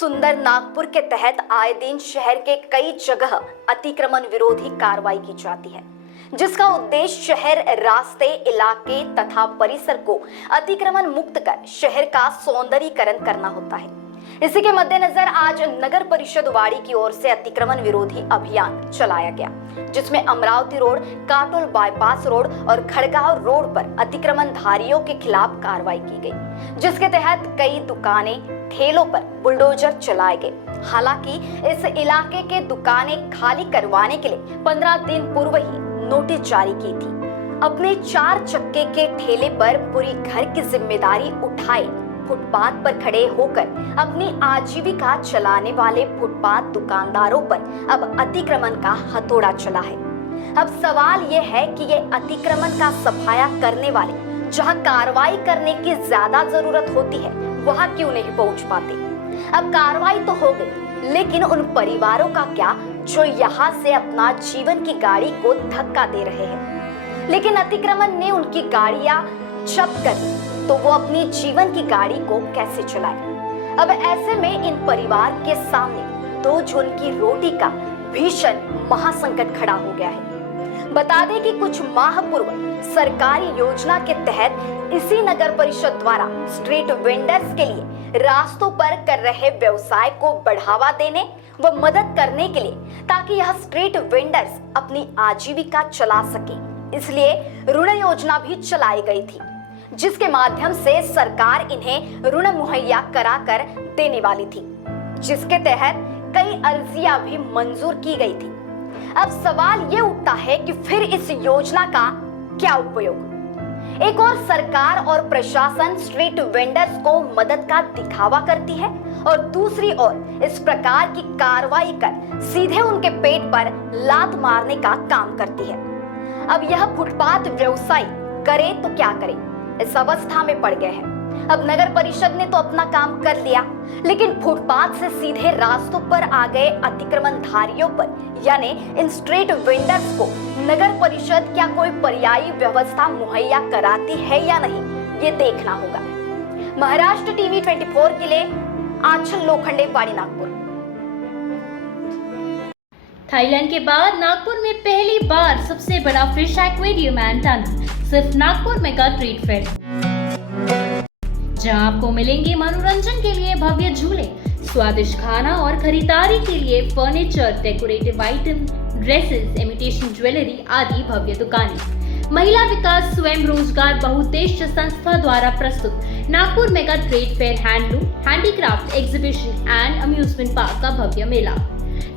सुंदर नागपुर के तहत आए दिन शहर के कई जगह अतिक्रमण विरोधी कार्रवाई की जाती है, जिसका उद्देश्य शहर, रास्ते, इलाके तथा परिसर को अतिक्रमण मुक्त कर शहर का सौंदर्यीकरण करना होता है। इसी के मद्देनजर आज नगर परिषद वाड़ी की ओर से अतिक्रमण विरोधी अभियान चलाया गया, जिसमें Amravati road, Katol bypass road और खड़गांव रोड पर अतिक्रमणधारियों के खिलाफ कार्रवाई की गई, जिसके तहत कई दुकानें, ठेलों पर बुलडोजर चलाए गए। हालांकि इस इलाके के दुकानें खाली करवाने के लिए 15 दिन पूर्व ही नोटिस जारी की थी। अपने 4 चक्के के ठेले पर पूरी घर की जिम्मेदारी उठाए फुटपाथ पर खड़े होकर अपनी आजीविका चलाने वाले फुटपाथ दुकानदारों पर अब अतिक्रमण का हथौड़ा चला है। अब सवाल ये है कि ये अतिक्रमण का सफाया करने वाले जहां कार्रवाई करने की ज्यादा जरूरत होती है, वहां क्यों नहीं पहुंच पाते। अब कार्रवाई तो हो गई, लेकिन उन परिवारों का क्या जो यहाँ से अपना जीवन की गाड़ी को धक्का दे रहे हैं, लेकिन अतिक्रमण ने उनकी गाड़ियां जब्त कर तो वो अपनी जीवन की गाड़ी को कैसे चलाए। अब ऐसे में इन परिवार के सामने 2 जून की रोटी का भीषण महासंकट खड़ा हो गया है। बता दें कि कुछ माह पूर्व सरकारी योजना के तहत इसी नगर परिषद द्वारा स्ट्रीट वेंडर्स के लिए रास्तों पर कर रहे व्यवसाय को बढ़ावा देने व मदद करने के लिए, ताकि यह स्ट्रीट वेंडर्स अपनी आजीविका चला सके, इसलिए ऋण योजना भी चलाई गई थी, जिसके माध्यम से सरकार इन्हें ऋण मुहैया कराकर देने वाली थी, जिसके तहत कई अर्जियां भी मंजूर की गई थी। अब सवाल ये उठता है कि फिर इस योजना का क्या उपयोग। एक और सरकार और प्रशासन स्ट्रीट वेंडर्स को मदद का दिखावा करती है और दूसरी ओर इस प्रकार की कार्रवाई कर सीधे उनके पेट पर लात मारने का काम करती है। अब यह फुटपाथ व्यवसायी करे तो क्या करे, इस अवस्था में पड़ गए हैं। अब नगर परिषद ने तो अपना काम कर लिया, लेकिन फुटपाथ से सीधे रास्तों पर आ गए अतिक्रमणधारियों पर, यानी इन स्ट्रीट वेंडर्स को नगर परिषद क्या कोई पर्यायी व्यवस्था मुहैया कराती है या नहीं, ये देखना होगा। महाराष्ट्र टीवी 24 के लिए आंचल लोखंडे, वाड़ी, नागपुर। थाईलैंड के बाद नागपुर में पहली बार सबसे बड़ा फिश एक्वेरियम एंड टनल सिर्फ नागपुर मेगा ट्रीट फेयर, जहां आपको मिलेंगे मनोरंजन के लिए भव्य झूले, स्वादिष्ट खाना और खरीदारी के लिए furniture, decorative item, dresses, imitation jewellery आदि भव्य दुकानें। महिला विकास स्वयं रोजगार बहुउद्देश्य संस्था द्वारा प्रस्तुत Nagpur mega trade fair handloom, handicraft exhibition and amusement park का भव्य मेला।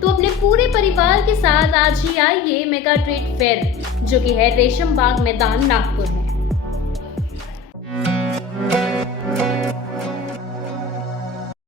तो अपने पूरे परिवार के साथ आज ही आइए मेगा ट्रेड फेयर, जो कि है रेशम बाग मैदान, नागपुर में।